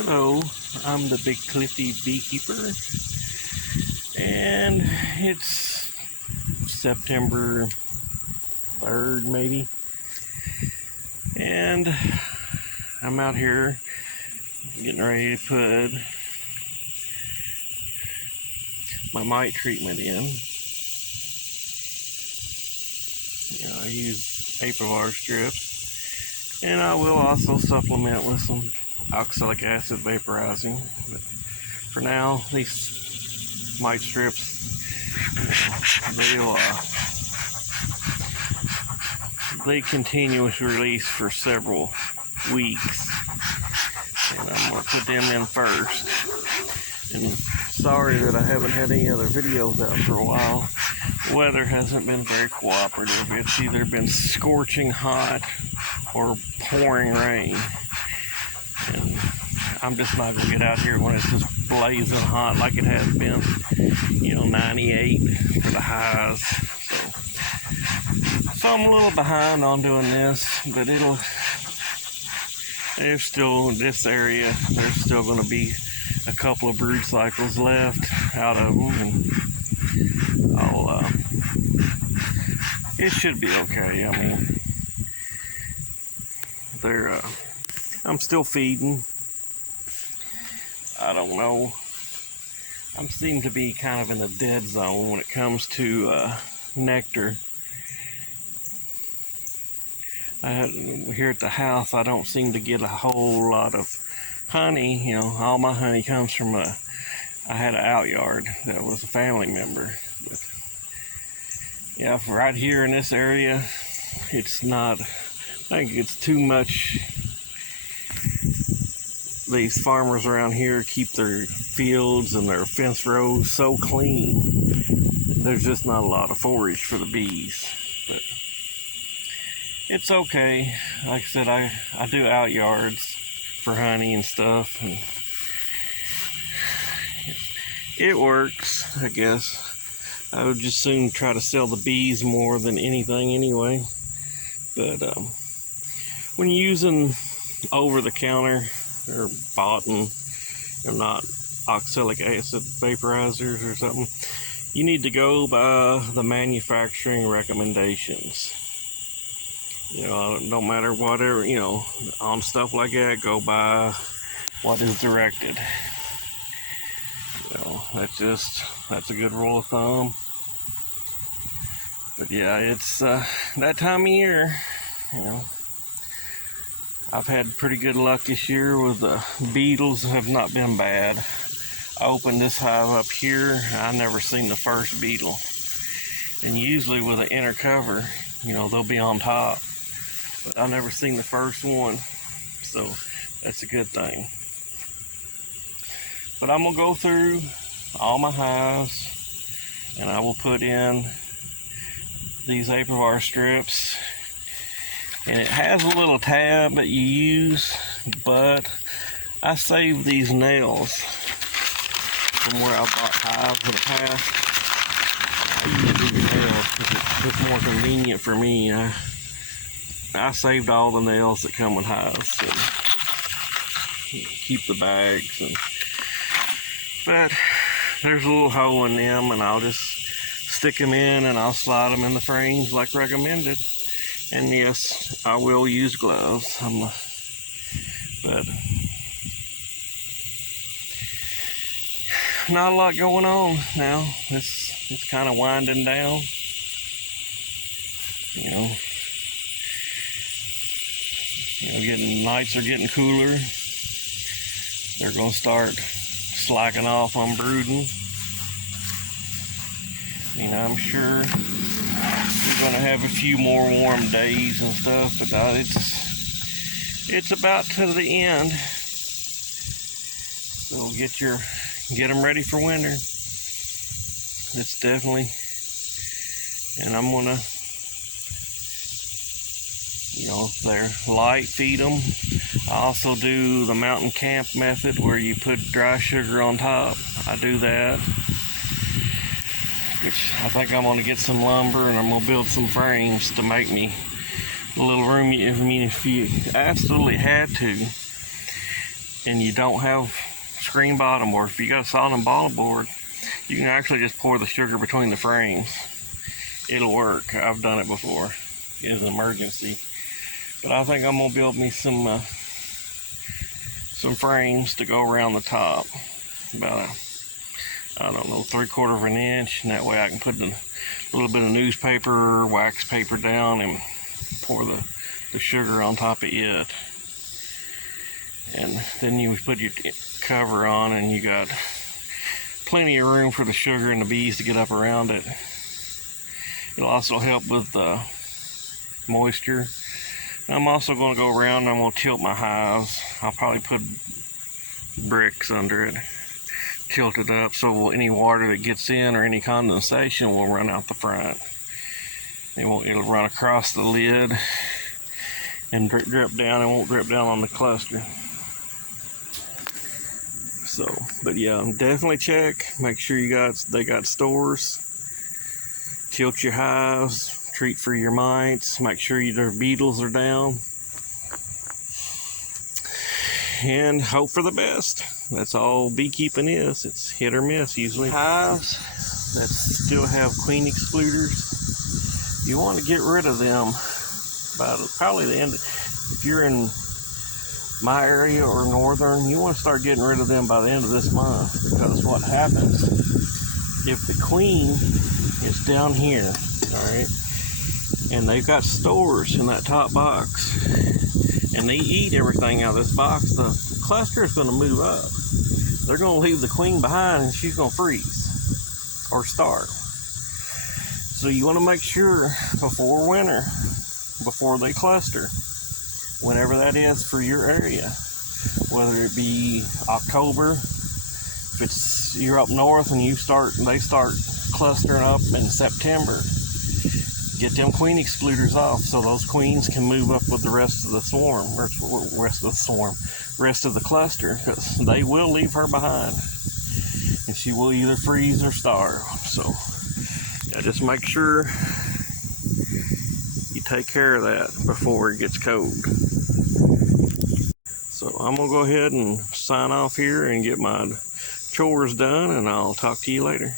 Hello, I'm the Big Cliffy Beekeeper, and it's September 3rd, maybe, and I'm out here getting ready to put my mite treatment in. I use Aprivar strips, and I will also supplement with some oxalic acid vaporizing. But for now, these mite strips, they continuous release for several weeks, and I'm going to put them in first. And sorry that I haven't had any other videos out for a while. The weather hasn't been very cooperative. It's either been scorching hot or pouring rain. And I'm just not going to get out here when it's just blazing hot like it has been. 98 for the highs. So I'm a little behind on doing this, but there's still, in this area, there's still going to be a couple of brood cycles left out of them, and it should be okay. I mean, I'm still feeding. I don't know. I seem to be kind of in the dead zone when it comes to nectar. Here at the house, I don't seem to get a whole lot of honey. All my honey comes from I had an outyard that was a family member. But yeah, right here in this area, it's not, I think it's too much. These farmers around here keep their fields and their fence rows so clean. There's just not a lot of forage for the bees. But it's okay. Like I said, I do outyards for honey and stuff, and it works, I guess. I would just soon try to sell the bees more than anything anyway. But when you're using over-the-counter or bought-in, or not oxalic acid vaporizers or something, you need to go by the manufacturing recommendations. No matter whatever, on stuff like that, go by what is directed. That's a good rule of thumb. But yeah, it's that time of year. I've had pretty good luck this year with the beetles. Have not been bad. I opened this hive up here. I never seen the first beetle. And usually with an inner cover, they'll be on top. But I never seen the first one. So that's a good thing. But I'm gonna go through all my hives, and I will put in these Aprivar strips. And it has a little tab that you use, but I saved these nails from where I bought hives in the past. I use these nails because it's more convenient for me. I saved all the nails that come with hives and keep the bags. But there's a little hole in them, and I'll just stick them in, and I'll slide them in the frames like recommended. And yes, I will use gloves. But not a lot going on now. It's kind of winding down. Nights are getting cooler. They're gonna start slacking off on brooding. I'm sure we're gonna have a few more warm days and stuff, but it's about to the end. So get them ready for winter. It's definitely, and I'm gonna, if they're light, feed them. I also do the mountain camp method where you put dry sugar on top. I do that. Which I think I'm going to get some lumber, and I'm going to build some frames to make me a little room. If you absolutely had to. and you don't have screen bottom, or if you got a solid and bottom board, you can actually just pour the sugar between the frames. It'll work. I've done it before. It's an emergency. But I think I'm gonna build me some frames to go around the top, about I don't know, 3/4 of an inch, and that way I can put a little bit of newspaper, wax paper down, and pour the sugar on top of it. And then you put your cover on, and you got plenty of room for the sugar and the bees to get up around it. It'll also help with moisture. I'm also going to go around and I'm going to tilt my hives. I'll probably put bricks under it, tilt it up, so any water that gets in or any condensation will run out the front. It'll run across the lid and drip down. It won't drip down on the cluster. So, but yeah, definitely check. Make sure they got stores. Tilt your hives. Treat for your mites. Make sure their beetles are down. And hope for the best. That's all beekeeping is. It's hit or miss usually. Hives that still have queen excluders, you want to get rid of them by probably the end. If you're in my area or northern, you want to start getting rid of them by the end of this month, because what happens if the queen is down here, all right, and they've got stores in that top box, and they eat everything out of this box, the cluster is going to move up. They're going to leave the queen behind, and she's going to freeze or starve. So you want to make sure before winter, before they cluster, whenever that is for your area, whether it be October, if you're up north and they start clustering up in September, get them queen excluders off so those queens can move up with the rest of the swarm, or rest of the cluster, because they will leave her behind and she will either freeze or starve. So yeah, just make sure you take care of that before it gets cold. So I'm gonna go ahead and sign off here and get my chores done, and I'll talk to you later.